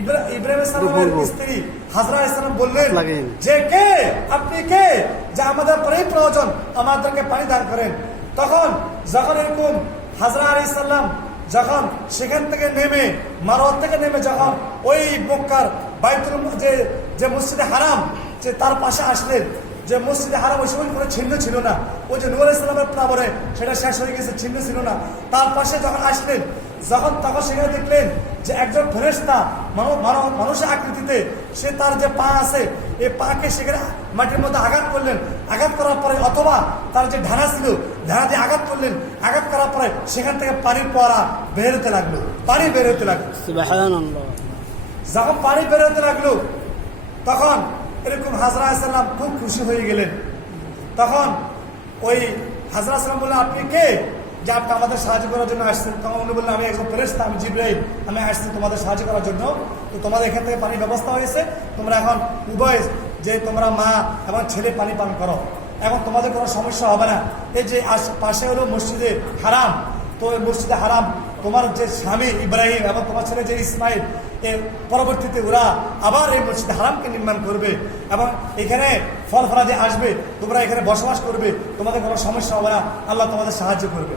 ইব্রাহিম ইসলামের স্ত্রী হাজরা ইসলাম বললেন যে কে আপনি কে, যে আমাদের পরেই প্রয়োজন, আমাদেরকে পানি দান করেন। তখন যখন এরকম হাজরা আলাইহিস সালাম যখন সেখান থেকে নেমে মারওয়া থেকে নেমে যখন ওই মক্কার বাইতুল যে মসজিদে হারাম যে তার পাশে আসলেন, যে মসজিদে হারাম ওই সময় কোনো চিহ্ন ছিল না, ওই যে নূর ইসলামের প্রাবরে সেটা শেষ হয়ে গেছে, চিহ্ন ছিল না। তার পাশে যখন আসলেন তখন সেখানে দেখলেন যে একজন ফেরেশতা মানুষের আকৃতিতে, সে তার যে পা আছে এই পাকে সেখানে মাটির মধ্যে আঘাত করলেন, আঘাত করার পরে অথবা তার যে ঢানা ছিল ঢানা দিয়ে আঘাত করলেন, আঘাত করার পরে সেখান থেকে পানির পরা বের হতে লাগলো, পানি বের হতে লাগলো। সুবহানাল্লাহ। যখন পানি বের হতে লাগলো তখন এরকম হাজরা সাল্লাম খুব খুশি হয়ে গেলেন। তখন ওই হাজরা সাল্লাম বললেন আপনি কে, যে আপনি আমাদের সাহায্য করার জন্য আসছেন? তখন উনি বললেন আমি একজন ফেরেশতা, আমি জিবরাইল, আমি আসছি তোমাদের সাহায্য করার জন্য। তো তোমাদের এখান থেকে পানির ব্যবস্থা হয়েছে, তোমরা এখন উভয় যে তোমরা মা এবং ছেলে পানি পান করো, এখন তোমাদের কোনো সমস্যা হবে না। এই যে পাশে হলো মসজিদে হারাম, তো এই মসজিদে হারাম তোমার যে স্বামী ইব্রাহিম এবং তোমার ছেলে যে ইসমাইল, এর পরবর্তীতে ওরা আবার এই মসজিদে হারামকে নির্মাণ করবে এবং এখানে ফল ফলাদি আসবে, তোমরা এখানে বসবাস করবে, তোমাদের কোনো সমস্যা হবে না, আল্লাহ তোমাদের সাহায্য করবে।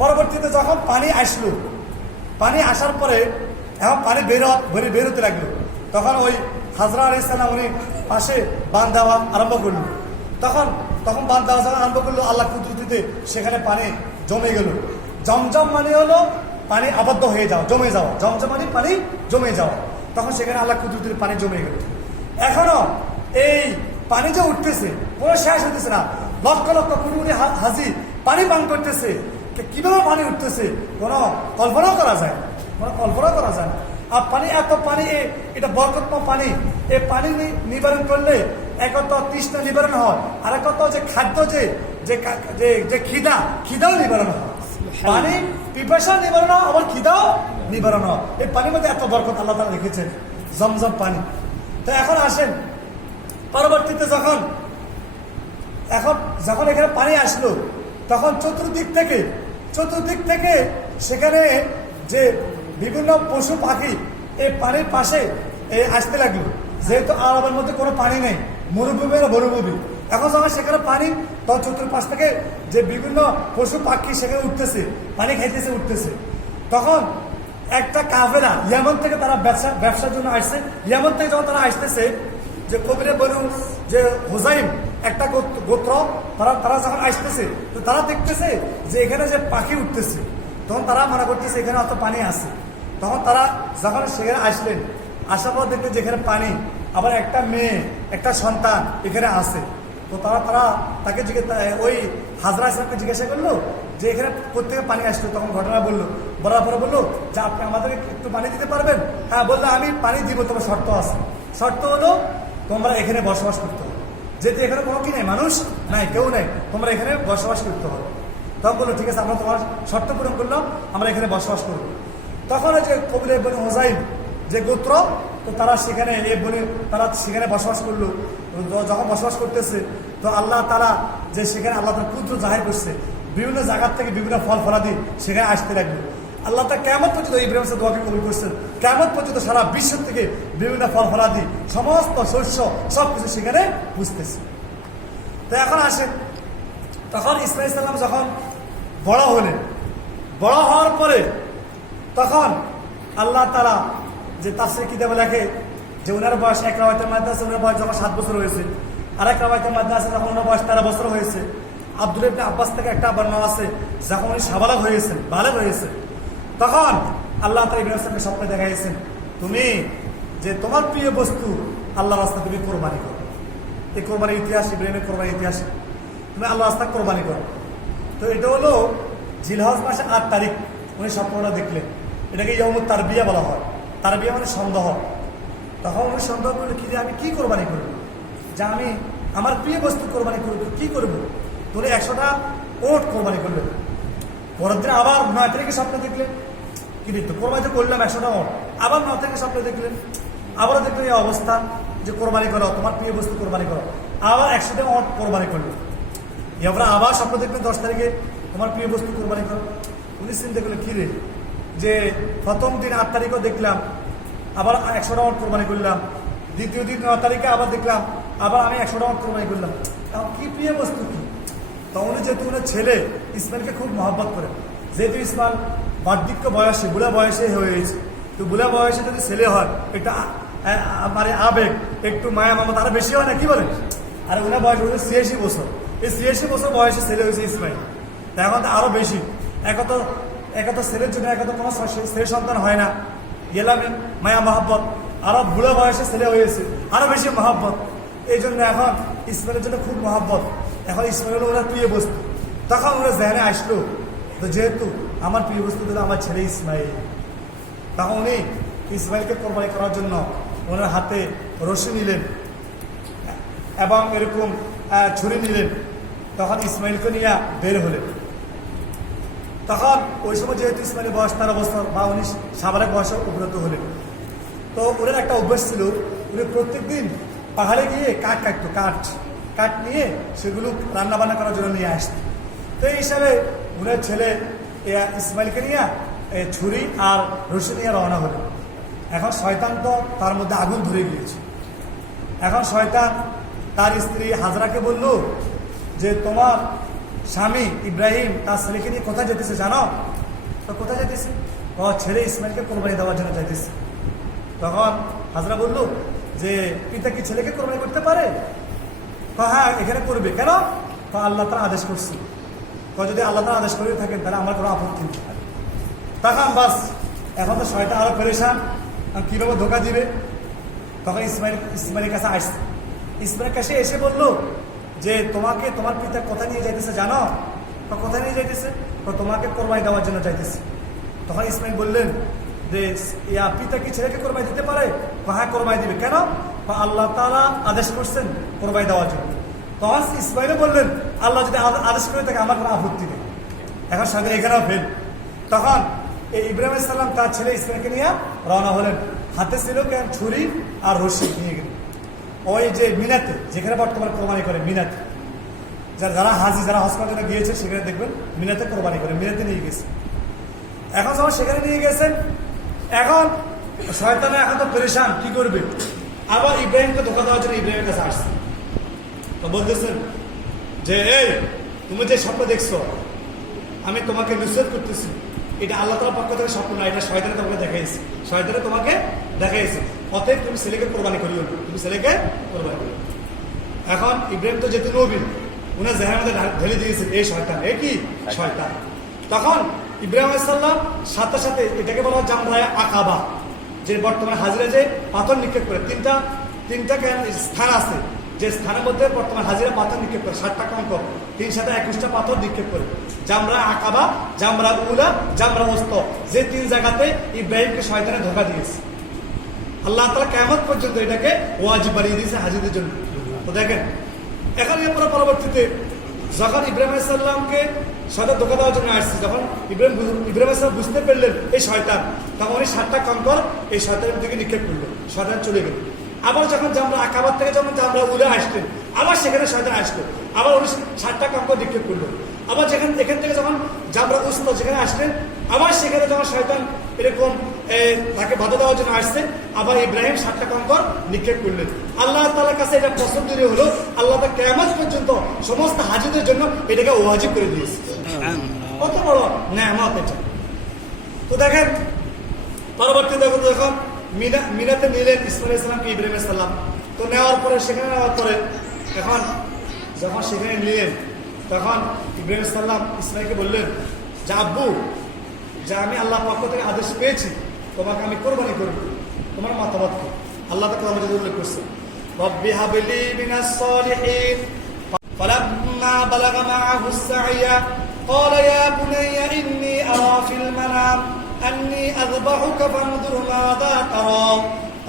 পরবর্তীতে যখন পানি আসলো, পানি আসার পরে এখন পানি বেরোতে লাগলো, তখন ওই হাজরা আলাইহিস সালাম উনি পাশে বাঁধ দেওয়া আরম্ভ করলো। তখন বাঁধ দেওয়া যখন আরম্ভ করলো, আল্লাহ কুদরতিতে সেখানে পানি জমে গেল। জমজম মানে হলো পানি আবদ্ধ হয়ে যাওয়া, জমে যাওয়া, জমজম মানে পানি জমে যাওয়া। তখন সেখানে আল্লাহ কুদরতিতে পানি জমে গেল। এখনো এই পানি যে উঠতেছে কোনো শেষ হতেছে না, লক্ষ লক্ষ কোটি কোটি হাজি পানি পান করতেছে। কিভাবে পানি উঠতেছে কোনো কল্পনাও করা যায়, কোনো কল্পনা করা যায় না। আর পানি এত পানি, এটা বরকতময় পানি, এই পানি নিবারণ করলে এক তো তৃষ্ণা নিবারণ হয়, আর এক তো যে খাদ্য যে খিদাও নিবারণ হয়। পানি পিপাসা নিবারণ হয়, আবার খিদাও নিবারণ হয়। এই পানির মধ্যে এত বরকত আল্লাহ তাআলা রেখেছেন, জমজম পানি। তো এখন আসেন পরবর্তীতে যখন এখানে পানি আসলো, তখন চতুর্দিক থেকে সেখানে যে বিভিন্ন পশু পাখি এই পানির পাশে আসতে লাগলো। যেহেতু আরবের মধ্যে কোনো পানি নেই, মরুভূমি না মরুভূমি, এখন যখন সেখানে পানি, তখন চতুর্পাশ থেকে যে বিভিন্ন পশু পাখি সেখানে উঠতেছে, পানি খাইতেছে, উঠতেছে। তখন একটা কাফেলা ইয়ামান থেকে তারা ব্যবসার জন্য আসছে। ইয়ামান থেকে যখন তারা আসতেছে, যে কবিরে বনু যে হুজাইম একটা গোত্র, তারা যখন আসতেছে, তো তারা দেখতেছে যে এখানে যে পাখি উঠতেছে, তখন তারা মনে করতেছে এখানে অত পানি আছে। তখন তারা যখন সেখানে আসলেন, আসার পর দেখলেন যেখানে পানি, আবার একটা মেয়ে একটা সন্তান এখানে আছে। তো তারা তাকে ওই হাজরা ইসলামকে জিজ্ঞাসা করলো যে এখানে কোথেকে পানি আসলো। তখন ঘটনা বলার পরে বললো যে আপনি আমাদেরকে একটু পানি দিতে পারবেন? হ্যাঁ, বললো আমি পানি দিব, তোমার শর্ত আছে। শর্ত হলো তোমরা এখানে বসবাস করতে হবে, যেহেতু এখানে কোনো কি নেই, মানুষ নাই, কেউ নেই, তোমরা এখানে বসবাস করতে হবে। তখন বললো ঠিক আছে, আমরা তোমার শর্ত পূরণ করলাম, আমরা এখানে বসবাস করবো। তখন যে কবিলে বনু হুজাইম যে গোত্র, তো তারা সেখানে তারা সেখানে বসবাস করলো। যখন বসবাস করতেছে, তো আল্লাহ তাআলা যে সেখানে আল্লাহ তার কুদরত জাহির করছে, বিভিন্ন জায়গার থেকে বিভিন্ন ফল ফলাদি সেখানে আসতে লাগলো। আল্লাহ তা কিয়ামত পর্যন্ত ইব্রাহিম সাহেব দোয়াকে কবুল করছেন, কিয়ামত পর্যন্ত সারা বিশ্ব থেকে বিভিন্ন ফল ফলাদি, সমস্ত শস্য সবকিছু সেখানে বুঝতেছে। তো এখন আসেন, তখন ইসমাঈল সাল্লাম যখন বড় হলেন, বড় হওয়ার পরে তখন আল্লাহ তাআলা যে তাফসীর কিতাবে লেখে যে ওনার বয়স, এক রাওয়ায়াতের মধ্যে আছে ওনার বয়স যখন 7 বছর হয়েছে, আর এক রাওয়ায়াতের মধ্যে আছে যখন ওনার বয়স 13 বছর হয়েছে। আব্দুল্লাহ ইবনে আব্বাস থেকে একটা বর্ণনা আছে যখন উনি সাবালক হয়েছেন, বালেগ হয়েছে, তখন আল্লাহ তাআলা ইব্রাহিম সাহেবকে স্বপ্নে দেখাইছেন, তুমি যে তোমার প্রিয় বস্তু আল্লাহর রাস্তায় তুমি কোরবানি করো। এই কোরবানির ইতিহাস, ইব্রাহিমের কোরবানির ইতিহাস, তুমি আল্লাহর রাস্তায় কোরবানি করো। তো এটা হলো জিলহজ মাসে 8 তারিখ উনি স্বপ্নটা দেখলেন। এটাকে ইয়াউমুত তারবিয়া বলা হয়। তারবিয়া মানে সন্দেহ। তখন উনি সন্দেহ করলো কি, আমি কি কোরবানি করবো, যে আমি আমার প্রিয় বস্তু কোরবানি করবো, কি করবো? তোরে 100টা ওট কোরবানি করলেন। পরের দিন আবার 9 তারিখে স্বপ্ন দেখলেন, কি দেখতো, কোরবানি তো করলাম 100টা ওট। আবার 9 তারিখে স্বপ্ন দেখলেন, আবারও দেখলেন এই অবস্থা যে কোরবানি করো, তোমার প্রিয় বস্তু কোরবানি করো। আবার 100টা ওট কোরবানি করলেন। এবার আবার স্বপ্ন দেখলেন 10 তারিখে, তোমার প্রিয় বস্তু কোরবানি করো। উনি চিন্তা করলেন কি রে, যে প্রথম দিন 8 তারিখও দেখলাম আবার 100টা উট কোরবানি করলাম, দ্বিতীয় দিন 9 তারিখে আবার দেখলাম আবার আমি 100টা উট কোরবানি করলাম। এখন কি প্রিয় বস্তু কি? তো উনি যেহেতু উনার ছেলে ইসমাইলকে খুব মহব্বত করে, যেহেতু ইসমাইল বার্ধক্য বয়সে বুড়া বয়সে হয়েছে, তো বুড়া বয়সে যদি ছেলে হয় এটা মানে আবেগ একটু মায়া মামা তারা বেশি হয় না, কি বলেন? আর ওনার বয়স হয়েছে 86 বছর, এই 86 বছর বয়সে ছেলে হয়েছে ইসমাইল, তা এখন তো আরো বেশি। একত ছেলের জন্য একত কোনো ছেলে সন্তান হয় না, গেলাম মায়া মহাব্বত, আরো বুড়া বয়সে ছেলে হয়েছে আরো বেশি মহাব্বত, এই জন্য এখন ইসমাইলের জন্য খুব মহাব্বত। এখন ইসমাইল হলো ওনার প্রিয় বস্তু। তখন ওরা জেহানে আসলো, তো যেহেতু আমার প্রিয় বস্তু হলো আমার ছেলে ইসমাইল, তখন উনি ইসমাইলকে কোরবানি করার জন্য ওনার হাতে রশি নিলেন এবং এরকম ছুরি নিলেন। তখন ইসমাইলকে নিয়ে বের হলেন। তখন ওই সময় যেহেতু ইসমাইলের বয়স 13 বছর বা 19 সাবারের বয়সে উপনীত হলেন, তো ওনার একটা অভ্যাস ছিল, উনি প্রত্যেকদিন পাহাড়ে গিয়ে কাঠ কাটতো, কাঠ নিয়ে সেগুলো রান্না বান্না করার জন্য নিয়ে আসতো। তো এই হিসাবে উনার ছেলে ইসমাইলকে নিয়ে ছুরি আর রশি নিয়ে রওনা হলেন। এখন শয়তান তো তার মধ্যে আগুন ধরে গিয়েছে। এখন শয়তান তার স্ত্রী হাজরাকে বলল যে তোমার স্বামী ইব্রাহিম তার ছেলেকে নিয়ে কোথায় যেতেছে জানো? তো কোথায় যেতেছে? ছেলে ইসমাইলকে কোরবানি দেওয়ার জন্য যাইতেছে। তখন হাজরা বলল যে পিতা কি ছেলেকে কোরবানি করতে পারে? হ্যাঁ এখানে করবে। কেন? আল্লাহ তাআলা আদেশ করছে। যদি আল্লাহ তাআলা আদেশ করে থাকেন তাহলে আমার কোনো আপত্তি নেই। তখন বাস এখন তো শয়তান আরো পেরেশান, কিভাবে ধোকা দিবে। তখন ইসমাইলের কাছে আসছে। ইসমাইলের কাছে এসে বলল যে তোমাকে তোমার পিতা কোথায় নিয়ে যাইতেছে জানো? কোথায় নিয়ে যাইতেছে? তোমাকে কোরবানি দেওয়ার জন্য যাইতেছে। তখন ইসমাইল বললেন যে পিতা কি ছেলেকে কোরবানি দিতে পারে? হ্যাঁ কোরবানি দিবে। কেন? আল্লাহ তাআলা আদেশ করছেন কোরবানি দেওয়ার জন্য। তখন ইসমাইলও বললেন আল্লাহ যদি আদেশ করে থাকে আমার কোনো আপত্তি নেই। এখন সাথে এখানেও ফেল। তখন এই ইব্রাহিম আলাইহিস সালাম তার ছেলে ইসমাইলকে নিয়ে রওনা হলেন। হাতে ছিল কেন ছুরি আর রশি নিয়ে গেলেন ওই যে মিনাতে, যেখানে বর্তমানে কোরবানি করে মিনাতে। যারা হাজি যারা হজ করার জন্য গিয়েছে সেখানে দেখবেন মিনাতে কোরবানি করে, মিনাতে নিয়ে গেছে। এখন যখন সেখানে নিয়ে গেছেন, এখন শয়তানে এখন তো পরেশান, কি করবে? আবার ইব্রাহিমকে ধোকা দেওয়ার জন্য ইব্রাহিমের কাছে আসছে। তো বলতেছেন যে এই তুমি যে স্বপ্ন দেখছো আমি তোমাকে নিষেধ করতেছি, এটা আল্লাহ তাআলার পক্ষ থেকে স্বপ্ন না, এটা শয়তানে তোমাকে দেখাইছে, শয়তানে তোমাকে দেখাইছে। অতএব তুমি ছেলেকে কোরবানি করিও, তুমি ছেলেকে কোরবানি করিও। এখন ইব্রাহিম তো যেহেতু নবী, উনার জেহেনের মধ্যে ঢেলে দিয়েছে এই শয়তান, এ কি শয়তান। তখন ইব্রাহিম আলাইহিস সালাম সাথে সাথে এটাকে বলা হয় জামরায়ে আকাবা, যে বর্তমানে হাজিরা যে পাথর নিক্ষেপ করে, তিনটা স্থান আছে যে স্থানের মধ্যে বর্তমানে হাজিরা পাথর নিক্ষেপ করে, 7টা কঙ্কর, 3 সাথে 21টা পাথর নিক্ষেপ করে। জামরা আকাবা, জামরা উলা, জামরা ওস্ত, যে 3 জায়গাতে ইব্রাহিমকে শয়তানে ধোঁকা দিয়েছে। আল্লাহ তাআলা কিয়ামত পর্যন্ত এটাকে ওয়াজিব বানিয়ে দিয়েছে হাজিদের জন্য। তো দেখেন এখন এরপরে পরবর্তীতে যখন ইব্রাহিম আলাইহিস সালামকে শয়তান ধোঁকা দেওয়ার জন্য আসছে, যখন ইব্রাহিম আলাইহিস সালাম বুঝতে পারলেন এই শয়তান, তখন উনি 7টা কঙ্কর এই শয়তানের দিকে নিক্ষেপ করলেন, শয়তান চলে গেল। আবার যখন জামরা আকাবার থেকে যখন জামরা উলে আসলেন, আবার সেখানে শয়তান আসলো, আবার উনি 7টা কঙ্কর নিক্ষেপ করলেন। আবার এখান থেকে যখন জামরা উস্ত যেখানে আসলেন, আবার সেখানে যখন শয়তান এরকম তাকে বাধা দেওয়ার জন্য আসছে, আবার ইব্রাহিম 7টা কঙ্কর নিক্ষেপ করলেন। আল্লাহ তাআলার কাছে এটা পছন্দনীয় হলো, আল্লাহ তাআলা কিয়ামত পর্যন্ত সমস্ত হাজিদের জন্য এটাকে ওয়াজিব করে দিয়েছে। কত বড় নেয়ামত এটা। তো দেখেন পরবর্তীতে যখন মিনাতে নিলেন ইসমাইল আলাইহিস সালামকে ইব্রাহিম আলাইহিস সালাম, তো নেওয়ার পরে সেখানে নেওয়ার পরে এখন যখন সেখানে নিলেন, তখন ইব্রাহিম আলাইহিস সালাম ইসমাইলকে বললেন যে আব্বু, যা আমি আল্লাহর পক্ষ থেকে আদেশ পেয়েছি তোমাকে আমি কোরবানি করব, তোমার মতামত কি? আল্লাহ তাআলা আমাদের উল্লেখ করছে রব্বি হাবলি মিনাস সালিহিন ফালাম্মা বালাগা মাআহু সাইয়া قال يا بني إني أرى في المنام أني أذبحك فانظر ماذا ترى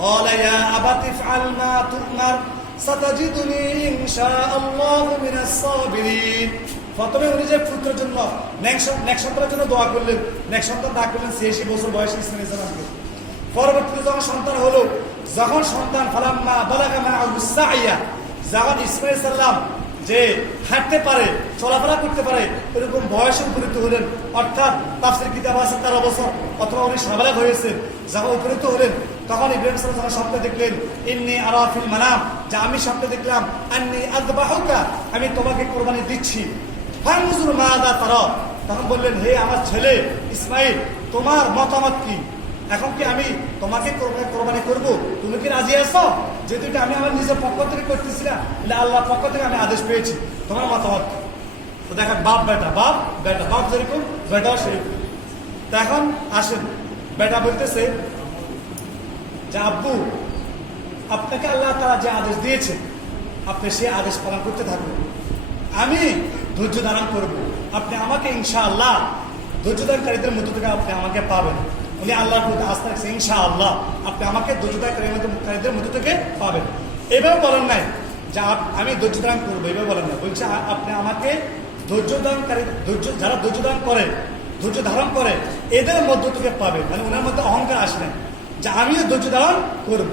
قال يا أبت افعل ما تؤمر ستجدني إن شاء الله من الصابرين। প্রথমে উনি যে পুত্রের জন্য নেক্সট সন্তানের জন্য দোয়া করলেন, নেক্সট সন্তান দোয়া করলেন 86 বছর বয়সে ইসমাইল আলাইহিস সালামকে। পরবর্তীতে যখন সন্তান হলো, যখন সন্তান ফালাম্মা বালাগা মাআহু সাইয়া, যখন ইসমাইল আলাইহিস সালাম যে হাঁটতে পারে, চলাফেরা করতে পারে, এরকম বয়সে উপনীত হলেন, অর্থাৎ তাফসীর কিতাব আছে 13 বছর অথবা উনি সাবালক হয়েছেন, যখন উপনীত হলেন তখন ইব্রাহিম সাল্লাল্লাহু আলাইহি ওয়াসাল্লাম স্বপ্নে দেখলেন ইন্নী আরা ফিল মানাম, যে আমি স্বপ্নে দেখলাম আন্নী আযবাহুকা, আমি তোমাকে কোরবানি দিচ্ছি। ফানজুর মাযা তারা, তখন বললেন হে আমার ছেলে ইসমাইল, তোমার মতামত কি? এখন কি আমি তোমাকে কোরবানি করব? তুমি কি রাজি আছো? যেহেতু এটা আমি আমার নিজের পক্ষ থেকে করতেছি না, আল্লাহর পক্ষ থেকে আমি আদেশ পেয়েছি, তোমার মতামত কি? তো দেখেন বাপ বেটা, বাপ বেটা, বাপ যেরকম বেটাও সেরকম। তো এখন আসেন, বেটা বলতেছে যে আব্বু, আপনাকে আল্লাহ তাআলা যে আদেশ দিয়েছে আপনি সে আদেশ পালন করতে থাকুন, আমি ধৈর্য ধারণ করব, আপনি আমাকে ইনশাআল্লাহ ধৈর্যধারণকারীদের মধ্য থেকে আপনি আমাকে পাবেন। উনি আল্লাহর প্রতি আস্থা রাখছে, ইনশাআল্লাহ আপনি আমাকে ধৈর্যধারণকারীদের মধ্য থেকে পাবেন। এভাবে বলেন নাই যে আমি ধৈর্য ধারণ করবো, এভাবে বলেন না, বলছে আপনি আমাকে যারা ধৈর্য ধারণ করে এদের মধ্য থেকে পাবেন। মানে ওনার মধ্যে অহংকার আসলেন যে আমিও ধৈর্য ধারণ করব।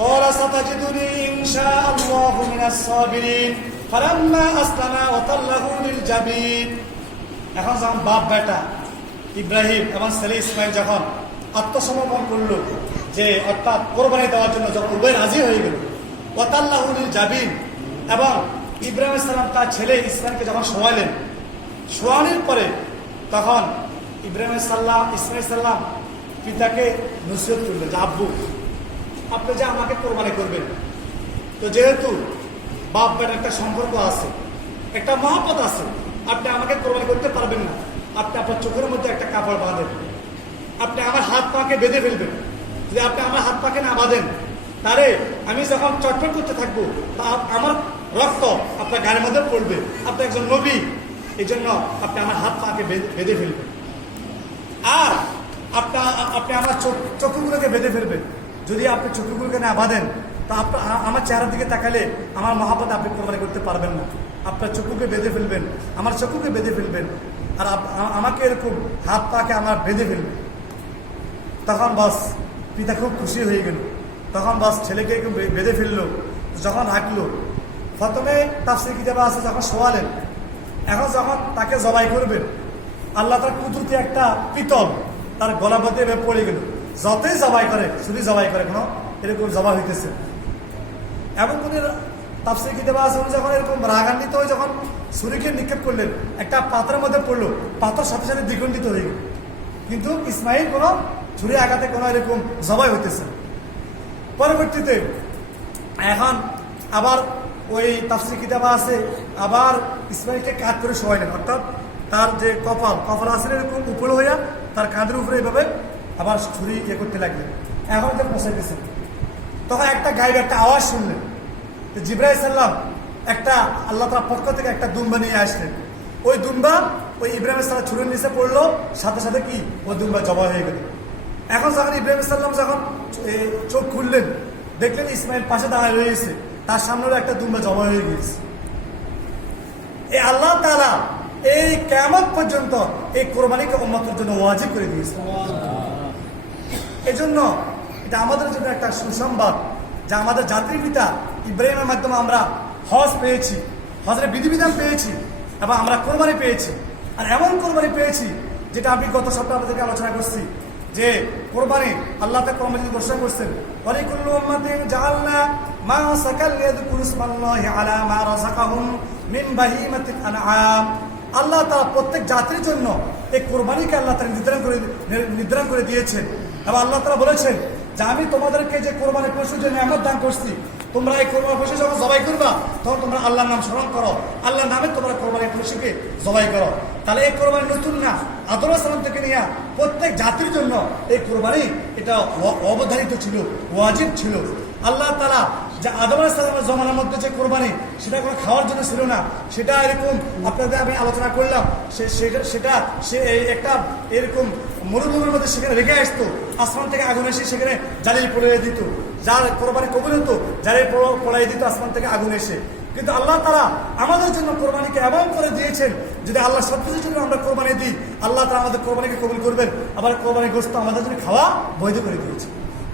قال ستجدني إن شاء الله من الصابرين فلما أسلم وتله للجبين। এখন যখন বাপ বেটা ইব্রাহিম এবং ছেলে ইসমাইল যখন আত্মসমর্পণ করলো, যে অর্থাৎ কোরবানি দেওয়ার জন্য যখন উভয় রাজি হয়ে গেল, ওয়াতাল্লাহু লিল জাবিন, এবং ইব্রাহিম আলাইহিস সালাম তার ছেলে ইসমাইলকে যখন শোয়ালেন, শোয়ানোর পরে তখন ইসমাইল সাল্লাম পিতাকে নসিহত করলেন যে আব্বু, আপনি যে আমাকে কোরবানি করবেন, তো যেহেতু বাপ বেটার একটা সম্পর্ক আছে, একটা মহব্বত আছে, আপনি আমাকে কোরবানি করতে পারবেন না, আপনি আপনার চোখের মধ্যে একটা কাপড় বাঁধেন, আপনি আমার হাত পাকে বেঁধে ফেলবেন। যদি আপনি আমার হাত পাকে না বাঁধেন, তাহলে আমি যখন চটপট করতে থাকবো তা আমার রক্ত আপনার গায়ের মধ্যে পড়বে, আপনি একজন নবী, এই জন্য আপনি আমার হাত পাকে বেঁধে ফেলবেন, আর আপনি আমার চক্ষুগুলোকে বেঁধে ফেলবেন। যদি আপনি চক্ষুগুলোকে না বাঁধেন তা আপনার আমার চেহারার দিকে তাকালে আমার মহাব্বত আপনি কোরবানি করতে পারবেন না, আপনার চক্ষুকে বেঁধে ফেলবেন, আমার চক্ষুকে বেঁধে ফেলবেন, আর আমাকে এরকম হাত পাকে আমার বেঁধে ফেলবেন। তখন বাস পিতা খুব খুশি হয়ে গেল, তখন বাস ছেলেকে বেঁধে ফেললো, যখন রাখলো, প্রথমে তাফসীর কিতাবে আছে যখন শোয়ালেন, এখন যখন তাকে জবাই করবেন, আল্লাহ তার কুদরতি একটা পিতল তার গলা মধ্যে এভাবে পড়ে গেল। যতই জবাই করে, শুধু জবাই করে, কোনো এরকম জবাই হইতেছে। এমন কোন তাফসীর কিতাবে আছে উনি যখন এরকম রাগান্বিত হয়ে যখন ছুরিকে নিক্ষেপ করলেন, একটা পাত্রের মধ্যে পড়লো, পাথর সাথে সাথে দ্বিখণ্ডিত হয়ে গেল, কিন্তু ইসমাইল কোনো ছুরি আঘাতে কোনো এরকম জবাই হইতেছে। পরবর্তীতে এখন আবার ওই তাফসীর কিতাবে আছে আবার ইসমাইলকে কাঁধ করে শোয়াইলেন, অর্থাৎ তার যে কপাল আছে এরকম উপরে হইয়া তার কাঁধের উপরে এইভাবে আবার ছুরি করতে লাগলেন। এখন যে পৌঁছাইতেছেন, তখন একটা গায়েব একটা আওয়াজ শুনলেন, জিবরাইল সাল্লাম একটা আল্লাহ তাআলার পক্ষ থেকে একটা দুম্বা নিয়ে আসলেন। ওই দুম্বা ওই ইব্রাহিম সাল্লাম ছুরির নিচে পড়লো, সাথে সাথে কি ওই দুম্বা জবাই হয়ে গেল। এখন যখন ইব্রাহিম সাল্লাম যখন চোখ খুললেন, দেখলেন ইসমাইল পাশে দাঁড়ায় রয়েছে, তার সামনে একটা দুম্বা জবাই হয়ে গিয়েছে। এই আল্লাহ তাআলা এই কিয়ামত পর্যন্ত এই কোরবানিকে উম্মতের জন্য ওয়াজিব করে দিয়েছে। এই জন্য এটা আমাদের জন্য একটা সুসংবাদ যে আমাদের জাতির পিতা ইব্রাহিমের মাধ্যমে আমরা হজ পেয়েছি, হজের বিধিবিধান পেয়েছি, এবং আমরা কোরবানি পেয়েছি। আর এমন কোরবানি পেয়েছি যেটা আমি গত সপ্তাহে আপনাদেরকে আলোচনা করছি, যে কোরবানি আল্লাহ তাআলা কোরবানি ঘোষণা করছেন, ওয়ালিকুল্লি উম্মাতিন জাআলনা মানসাকাল ইয়াযকুরু ইসমাল্লাহি আলা মা রাযাকাহুম মিন বাহিমাতিল আনআম। আল্লাহ তাআলা প্রত্যেক জাতির জন্য এই কোরবানিকে আল্লাহ তাআলা নির্ধারণ করে দিয়েছেন, এবং আল্লাহ তাআলা বলেছেন যে আমি তোমাদেরকে যে কোরবানি পশু যে নিয়ামত দান করছি, তোমরা এই কোরবানি পশু যখন জবাই করবা তখন তোমরা আল্লাহর নাম স্মরণ করো, আল্লাহর নামে তোমরা কোরবানি পশুকে জবাই করো। তাহলে এই কোরবানি নতুন না, আদম আলাইহিস সালাম থেকে নিয়ে প্রত্যেক জাতির জন্য এই কোরবানি এটা অবধারিত ছিল, ওয়াজিব ছিল। আল্লাহ তাআলা যে আদম আলাইহিস সালামের জমানার মধ্যে যে কোরবানি, সেটা কোনো খাওয়ার জন্য ছিল না, সেটা এরকম আপনাদের আমি আলোচনা করলাম, সেটা একটা এরকম মরুভূমির মধ্যে সেখানে রেখে আসতো, আসমান থেকে আগুন এসে সেখানে জ্বালিয়ে পড়িয়ে দিত, যার কোরবানি কবুল হতো জ্বালিয়ে পড়াই দিত আসমান থেকে আগুন এসে। কিন্তু আল্লাহ তাআলা আমাদের জন্য কোরবানিকে এমন করে দিয়েছেন, যদি আল্লাহ সব কিছুর জন্য আমরা কোরবানি দিই, আল্লাহ তাআলা আমাদের কোরবানিকে কবুল করবেন। আবার কোরবানি গোশত আমাদের জন্য খাওয়া বৈধ করে দিয়েছে।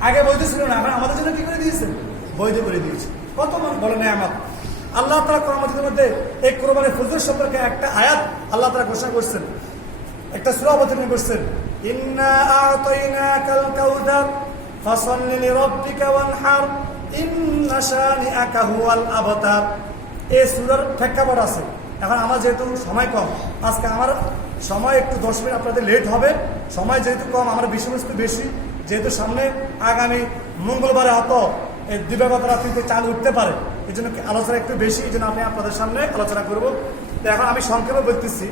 আগে বৈধ ছিল না, এখন আমাদের জন্য কি করে দিয়েছেন? বৈধ করে দিয়েছে। কত বড় নেয়ামত। আল্লাহ তাআলা কোরআন মাজিদের মধ্যে এই কোরবানির ফজিলত সম্পর্কে একটা আয়াত আল্লাহ তাআলা ঘোষণা করছেন, একটা সূরা অবতীর্ণ করছেন, ইন্না আ'তাইনাকাল কাউসার ফাসাল্লি লিরাব্বিকা ওয়ানহার ইন্না শানিআকা হুয়াল আবতার। এই সূরার প্রেক্ষাপট আছে। এখন আমার যেহেতু সময় কম, আজকে আমার সময় একটু 10 মিনিট আপনাদের লেট হবে। সময় যেহেতু কম, আমার বিষয়বস্তু বেশি, যেহেতু সামনে আগামী মঙ্গলবারে হয়তো এই দিবাগত রাত্রিতে চাল উঠতে পারে, এই জন্য আলোচনা একটু বেশি, এই জন্য আমি আপনাদের সামনে আলোচনা করব। তো এখন আমি সংক্ষেপে বলতেছি,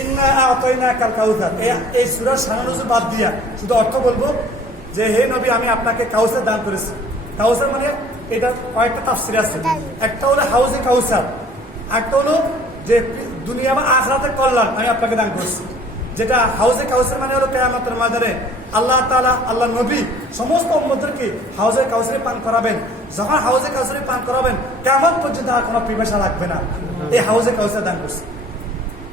ইন্না আ'তাইনাকাল কাউসার, এই সূরার শানানুজুল বাদ দিয়া শুধু অর্থ বলবো যে হে নবী, আমি আপনাকে কাউসার দান করেছি। কাউসার মানে এটা কয়েকটা তাফসীর আছে। একটা হলো হাউজে কাউসার, একটা হলো যে দুনিয়া বা আখিরাতের কল্যাণ আমি আপনাকে দান করছি। যেটা হাউজে কাউসার মানে হলো কিয়ামতের ময়দানে আল্লাহ তাআলা, আল্লাহ নবী সমস্ত উম্মতদেরকে হাউজে কাউসারে পান করাবেন। যখন হাউজে কাউসারে পান করাবেন, কিয়ামত পর্যন্ত আর কোনো পিপাসা লাগবে না। এই হাউজে কাউসার দান করছি।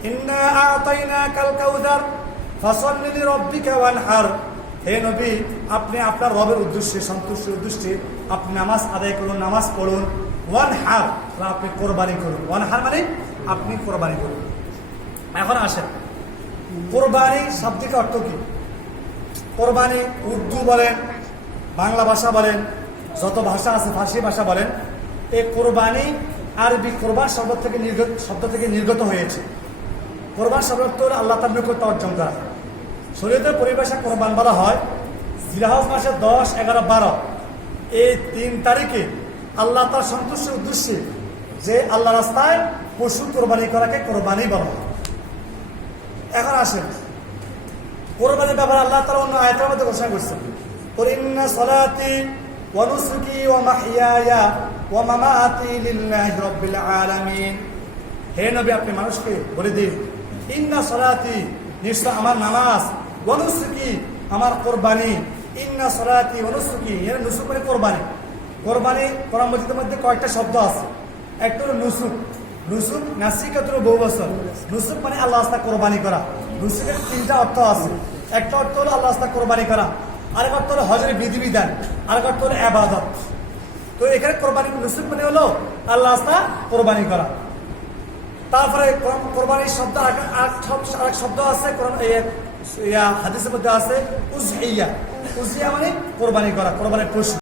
ইন্না আ'তাইনাকাল কাউসার ফাসাল্লি লিরাব্বিকা ওয়ানহার, হে নবী, আপনি আপনার রবের উদ্দেশ্যে, সন্তুষ্টির উদ্দেশ্যে আপনি নামাজ আদায় করুন, নামাজ পড়ুন। ওয়ানহার, আপনি কোরবানি করুন। ওয়ানহার মানে আপনি কোরবানি করুন। এখন আসেন, কোরবানি শব্দটির অর্থ কি? কোরবানি উর্দু বলেন, বাংলা ভাষা বলেন, যত ভাষা আছে ফার্সি ভাষা বলেন, এই কোরবানি আরবি কোরবান শব্দ থেকে নির্গত হয়েছে। কোরবান শব্দ হলো আল্লাহ তাআলার নিকট অর্জন করা। শরীয়তের পরিভাষা কোরবান বলা হয় জিলহজ মাসের 10, 11, 12 এই 3 তারিখে আল্লাহ তার সন্তুষ্টির উদ্দেশ্যে যে আল্লাহ রাস্তায় পশু কোরবানি করাকে কোরবানি বলা হয়। এখন আসেন, কোরবানির ব্যাপারে আল্লাহ তাআলা অন্য আয়াতের মধ্যে ঘোষণা করছেন, কুল ইন্না সলাতি ওয়া নুসুকি ওয়া মাহইয়ায়া ওয়া মামাতি লিল্লাহি রাব্বিল আলামিন। হে নবী, আপনি মানুষকে বলে দিন, ইন্না সলাতি, নিশ্চয় আমার নামাজ, ওয়া নুসুকি, আমার কোরবানি। ইন্না সলাতি ওয়া নুসুকি, এর নুসুক মানে কোরবানি। কোরবানি কোরআন মাজিদের মধ্যে কয়েকটা শব্দ আছে। একটা হলো নুসুক, নুসুক নাসিকাতুল বহুবচন। নুসুক মানে আল্লাহ রাস্তায় কোরবানি করা। নুসুকের 3টা অর্থ আছে। একটা অর্থ হলো আল্লাহ রাস্তায় কোরবানি করা, আরেক অর্থ হলো হজের বিধিবিধান, আরেক অর্থ হলো ইবাদত। তো এখানে কোরবানি নুসুক মানে হলো আল্লাহ রাস্তায় কোরবানি করা। তারপরে কোরবানির শব্দ আরেক শব্দ আছে হাদিসের মধ্যে আছে উজহিয়া। উজহিয়া মানে কোরবানি করা, কোরবানির পশু।